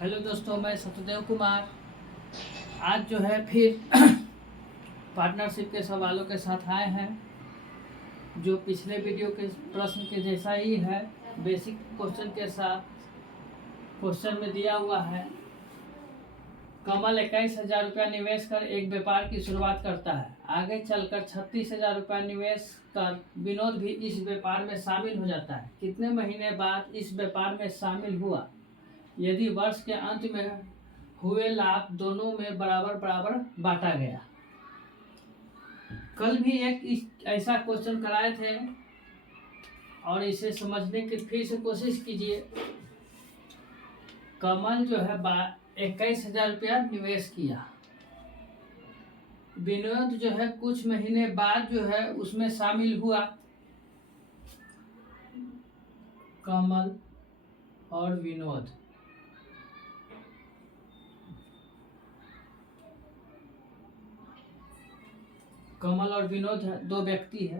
Hello दोस्तों, मैं सत्यदेव कुमार आज जो है फिर पार्टनरशिप के सवालों के साथ आए हैं, जो पिछले वीडियो के प्रश्न के जैसा ही है। बेसिक क्वेश्चन के साथ क्वेश्चन में दिया हुआ है, कमल 21,000 रुपया निवेश कर एक व्यापार की शुरुआत करता है। आगे चलकर 36,000 रुपया निवेश कर विनोद भी इस व्यापार में शामिल हो जाता है। कितने महीने बाद इस व्यापार में शामिल हुआ? यदि वर्ष के अंत में हुए लाभ दोनों में बराबर बराबर बांटा गया। कल भी एक ऐसा क्वेश्चन कराए थे और इसे समझने की फिर से कोशिश कीजिए। कमल जो है 21,000 रुपया निवेश किया, विनोद जो है कुछ महीने बाद जो है उसमें शामिल हुआ। कमल और विनोद दो व्यक्ति है।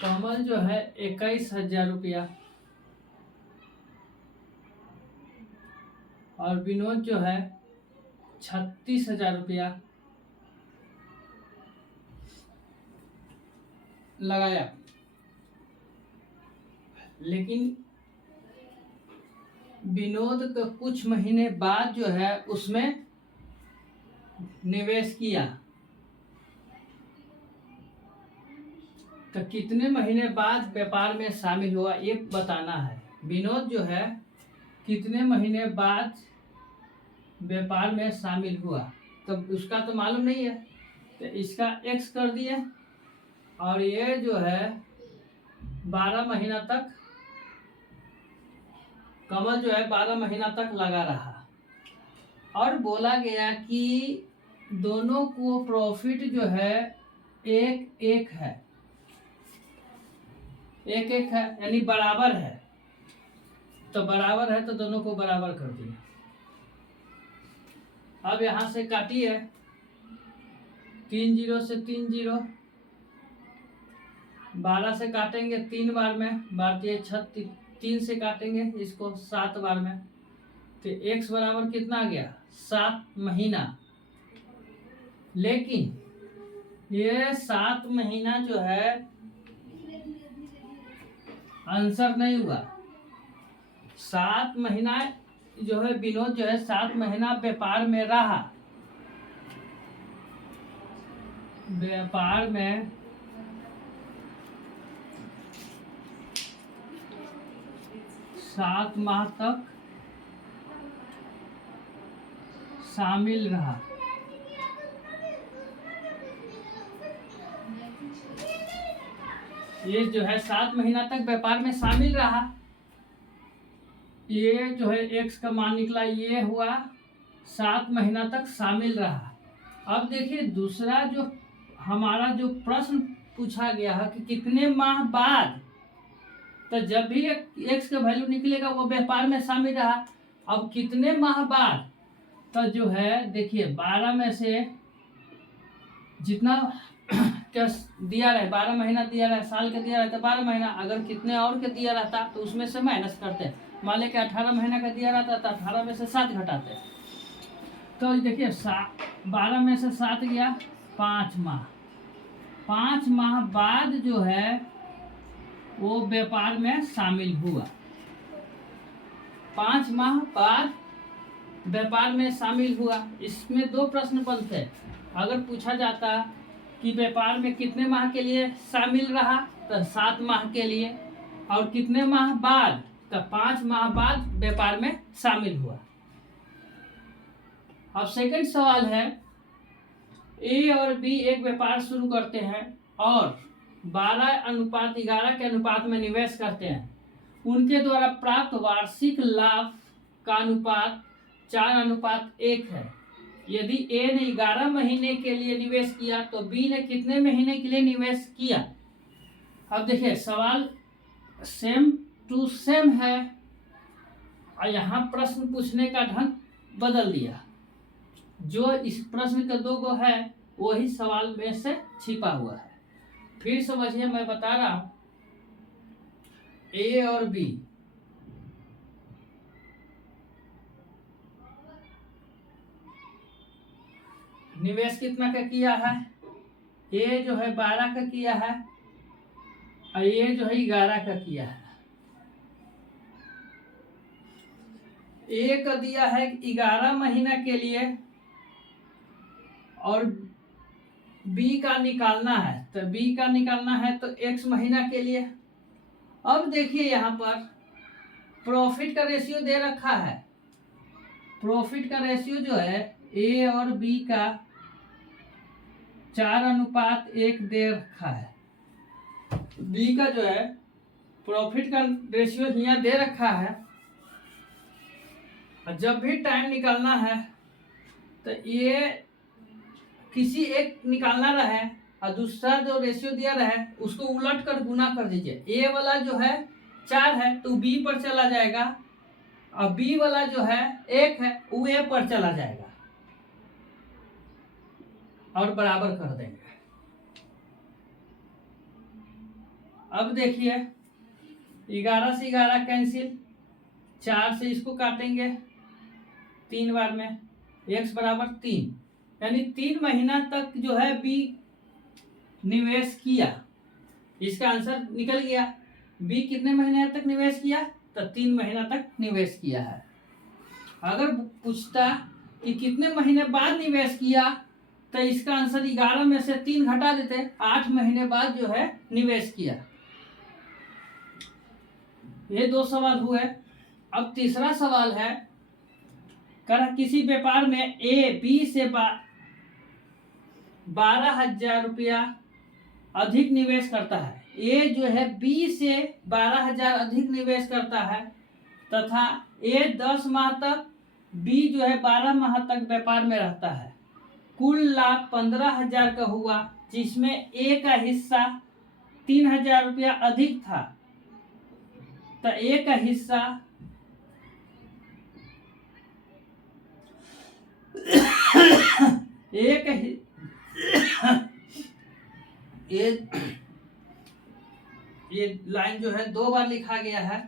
कमल जो है 21,000 रुपया और विनोद जो है 36,000 रुपया लगाया, लेकिन विनोद का कुछ महीने बाद जो है उसमें निवेश किया। तो कितने महीने बाद व्यापार में शामिल हुआ ये बताना है। विनोद जो है कितने महीने बाद व्यापार में शामिल हुआ, तो उसका तो मालूम नहीं है, तो इसका x कर दिए। और ये जो है 12 महीना तक, कमल जो है 12 महीना तक लगा रहा और बोला गया कि दोनों को प्रॉफिट जो है एक एक है, यानी बराबर है। तो बराबर है तो दोनों को बराबर कर दिया। अब यहां से काटिए, 3 0 से 3 0, 12 से काटेंगे 3 बार में, 3 से काटेंगे इसको 7 बार में, तो x बराबर कितना आ गया? 7 महीना। लेकिन ये 7 महीना जो है आंसर नहीं हुआ। 7 महीना जो है विनोद जो है 7 महीना व्यापार में रहा। व्यापार में 7 माह तक शामिल रहा। ये जो है 7 महीना तक व्यापार में शामिल रहा। ये जो है x का मान निकला, ये हुआ 7 महीना तक शामिल रहा। अब देखिए दूसरा जो हमारा जो प्रश्न पूछा गया है कि कितने माह बाद, तो जब भी x का वैल्यू निकलेगा वो व्यापार में शामिल रहा। अब कितने माह बाद, तो जो है देखिए 12 में से जितना क्या दिया रहे, 12 महीना दिया रहा, साल का दिया रहता 12 महीना, अगर कितने और के दिया रहता तो उसमें से माइनस करते। मान लें कि 18 महीना का दिया रहता तो 18 में से 7 घटाते। तो देखिए 12 में से 7 गया, 5 माह। 5 माह बाद जो है वो व्यापार में शामिल हुआ। 5 माह बाद व्यापार में शामिल हुआ। इसमें 2 प्रश्न बनते। अगर पूछा जाता कि व्यापार में कितने माह के लिए शामिल रहा, तो 7 माह के लिए, और कितने माह बाद, तो 5 माह बाद व्यापार में शामिल हुआ। अब सेकंड सवाल है, ए और बी एक व्यापार शुरू करते हैं और 12:11 के अनुपात में निवेश करते हैं। उनके द्वारा प्राप्त वार्षिक लाभ का अनुपात 4:1 है। यदि ए ने 11 महीने के लिए निवेश किया तो बी ने कितने महीने के लिए निवेश किया? अब देखिए सवाल सेम टू सेम है और यहाँ प्रश्न पूछने का ढंग बदल दिया। जो इस प्रश्न का 2 गो है वही सवाल में से छिपा हुआ है। फिर समझिए, मैं बता रहा हूं, ए और बी निवेश कितना का किया है, ए जो है 12 का किया है और ये जो है 11 का किया है। ए का दिया है 11 महीना के लिए और बी का निकालना है, तो बी का निकालना है तो x महीना के लिए। अब देखिए यहाँ पर प्रॉफिट का रेशियो दे रखा है। प्रॉफिट का रेशियो जो है ए और बी का 4:1 दे रखा है। बी का जो है प्रॉफिट का रेशियो यहाँ दे रखा है। जब भी टाइम निकालना है तो ये किसी एक निकालना रहे और दूसरा जो रेशियो दिया रहे उसको उलट कर गुना कर दीजिए। ए वाला जो है 4 है तो बी पर चला जाएगा और बी वाला जो है 1 है वो ए पर चला जाएगा और बराबर कर देंगे। अब देखिए 11 से 11 कैंसिल, 4 से इसको काटेंगे 3 बार में, x बराबर 3, यानी 3 महीना तक जो है बी निवेश किया। इसका आंसर निकल गया। बी कितने महीने तक निवेश किया, तो 3 महीना तक निवेश किया है। अगर पूछता कि कितने महीने बाद निवेश किया तो इसका आंसर 11 में से 3 घटा देते, 8 महीने बाद जो है निवेश किया। ये 2 सवाल हुए। अब तीसरा सवाल है, किसी व्यापार में ए बी से 12,000 रुपया अधिक निवेश करता है। ए जो है बी से 12,000 अधिक निवेश करता है तथा ए 10 माह तक, बी जो है 12 माह तक व्यापार में रहता है। कुल लाभ 15,000 का हुआ जिसमें ए का हिस्सा 3,000 रुपया अधिक था, तो ए का हिस्सा ये लाइन जो है 2 बार लिखा गया है।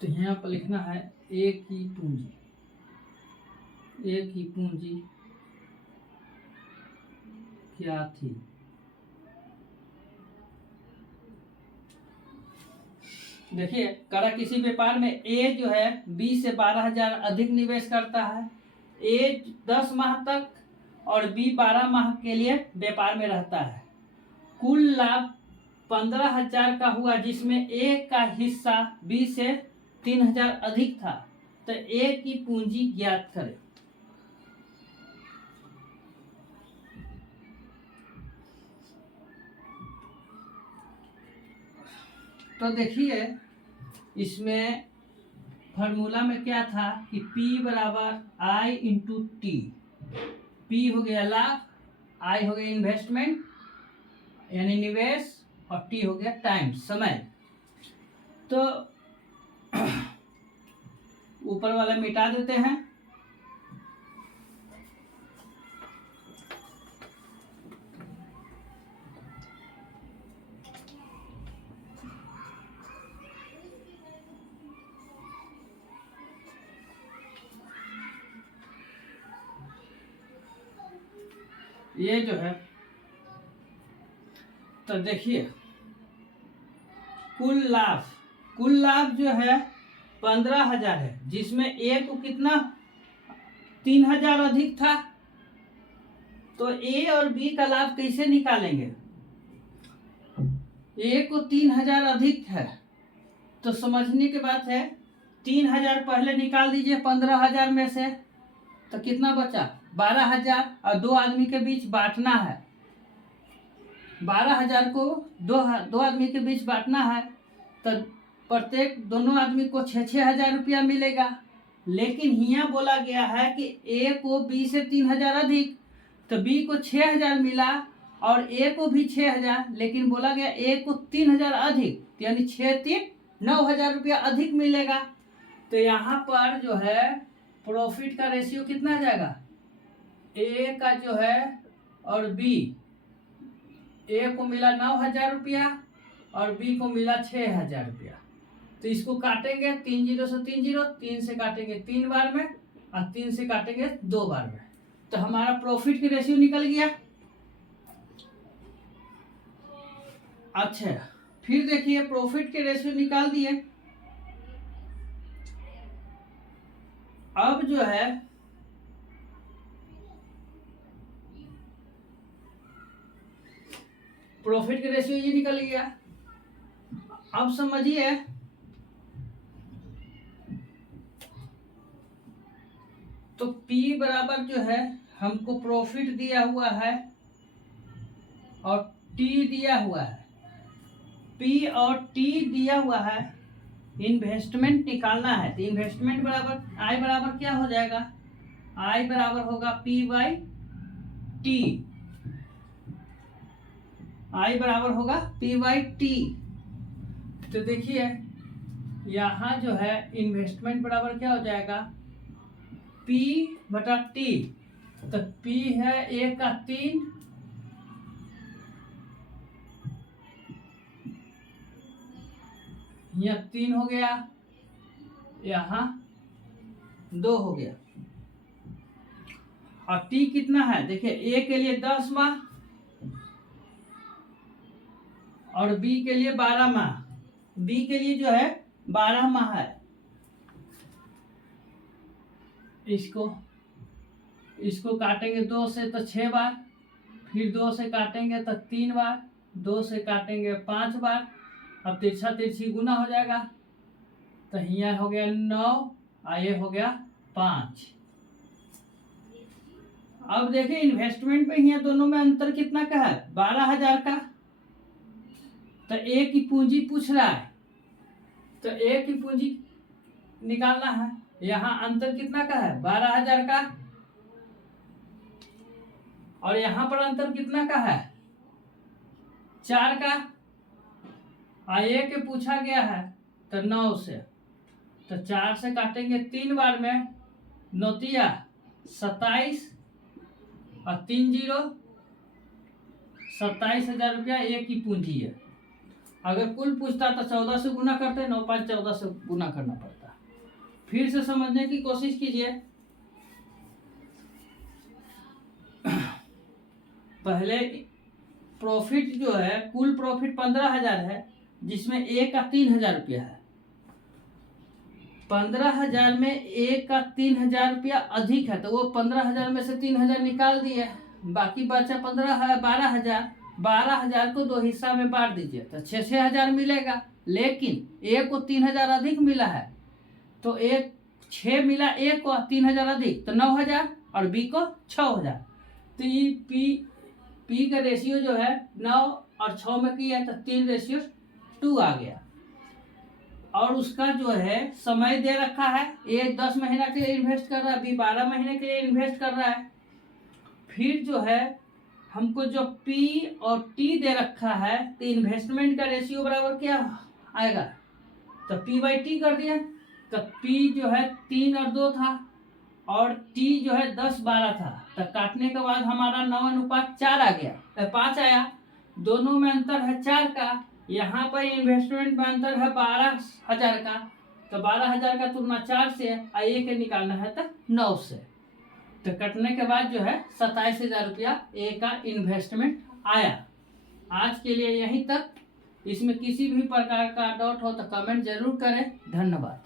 तो यहाँ पर लिखना है ए की पूंजी, ए की पूंजी क्या थी। देखिए किसी व्यापार में ए जो है बी से 12,000 अधिक निवेश करता है। ए 10 माह तक और बी 12 माह के लिए व्यापार में रहता है। कुल लाभ 15,000 का हुआ जिसमें ए का हिस्सा बी से 3,000 अधिक था, तो ए की पूंजी ज्ञात करें। तो देखिए इसमें फॉर्मूला में क्या था कि P बराबर I इंटू टी। P हो गया लाभ, I हो गया इन्वेस्टमेंट यानी निवेश और T हो गया टाइम, समय। तो ऊपर वाला मिटा देते हैं। ये जो है तो देखिए कुल लाभ जो है 15,000 है जिसमें ए को कितना 3,000 अधिक था। तो ए और बी का लाभ कैसे निकालेंगे। ए को 3,000 अधिक है तो समझने की बात है 3,000 पहले निकाल दीजिए 15,000 में से, तो कितना बचा 12,000 और 2 आदमी के बीच बांटना है। 12,000 को दो आदमी के बीच बांटना है तो प्रत्येक दोनों आदमी को 6,000 रुपया मिलेगा। लेकिन यहाँ बोला गया है कि ए को बी से 3,000 अधिक, तो बी को 6,000 मिला और ए को भी 6,000, लेकिन बोला गया ए को 3,000 अधिक, यानी 6×3 9,000 रुपया अधिक मिलेगा। तो यहाँ पर जो है प्रॉफिट का रेशियो कितना आ जाएगा, ए का जो है और बी, ए को मिला 9,000 रुपया और बी को मिला 6,000 रुपया। तो इसको काटेंगे 3 जीरो से 3 जीरो, 3 से काटेंगे 3 बार में और 3 से काटेंगे 2 बार में। तो हमारा प्रॉफिट की रेशियो निकल गया। अच्छा, फिर देखिए प्रॉफिट के रेशियो निकाल दिए। अब जो है प्रॉफिट के रेशियो ये निकल गया। अब समझिए तो P बराबर जो है हमको प्रॉफिट दिया हुआ है और T दिया हुआ है। P और T दिया हुआ है, इन्वेस्टमेंट निकालना है। तो इन्वेस्टमेंट बराबर I बराबर क्या हो जाएगा? I बराबर होगा P बाई T। I बराबर होगा P बाई T। तो देखिए यहाँ जो है इन्वेस्टमेंट बराबर क्या हो जाएगा? P बटा T। तो P है 1 का 3, यहाँ 3 हो गया, यहाँ 2 हो गया। और T कितना है? देखिए A के लिए 10 माह और B के लिए 12 माह। B के लिए जो है 12 माह है। इसको काटेंगे 2 से तो 6 बार, फिर 2 से काटेंगे तो 3 बार, 2 से काटेंगे 5 बार। अब तिरछा तिरछी गुना हो जाएगा। तो यहाँ हो गया 9 और ये हो गया 5। अब देखिए इन्वेस्टमेंट पे यहाँ दोनों में अंतर कितना का है? 12,000 का। तो A की पूंजी पूछ रहा है, तो A की पूंजी निकालना है। यहाँ अंतर कितना का है? 12,000 का। और यहाँ पर अंतर कितना का है? 4 का। A के पूछा गया है तो 9 से, तो 4 से काटेंगे 3 बार में, 9 तिया 27 और 3 जीरो 27,000 रुपया A की पूंजी है। अगर कुल पूछता तो 14 से गुना करते, 9 5 14 से गुना करना पड़ता। फिर से समझने की कोशिश कीजिए। पहले प्रॉफिट जो है, कुल प्रॉफिट 15,000 है, जिसमें A का 3,000 रुपया है। 15,000 में A का 3,000 रुपया अधिक है, तो वो 15,000 में से 3,000 निकाल दिए, बाकी बचा 12,000। 12,000 को 2 हिस्सा में बांट दीजिए तो 6,000 मिलेगा। लेकिन A को 3,000 अधिक मिला है, तो A 6 मिला, A को 3,000 अधिक तो 9,000 और B को 6,000। तो ये P का रेशियो जो है 9 और 6 में किया तो 3:2 आ गया। और उसका जो है समय दे रखा है, A 10 महीना के लिए इन्वेस्ट कर रहा है, B 12 महीने के लिए इन्वेस्ट कर रहा है। फिर जो है हमको जो P और T दे रखा है, तो इन्वेस्टमेंट का रेशियो बराबर क्या आएगा? तो P बाई T कर दिया। तो P जो है 3 और 2 था और T जो है 10-12 था। तो काटने के बाद हमारा 9:4 आ गया, 5 आया। दोनों में अंतर है 4 का। यहाँ पर इन्वेस्टमेंट में अंतर है 12,000 का। तो 12,000 का तुलना 4 से A के निकालना है तो 9 से। तो कटने के बाद जो है 27,000 रुपया A का इन्वेस्टमेंट आया। आज के लिए यहीं तक। इसमें किसी भी प्रकार का डाउट हो तो कमेंट जरूर करें। धन्यवाद।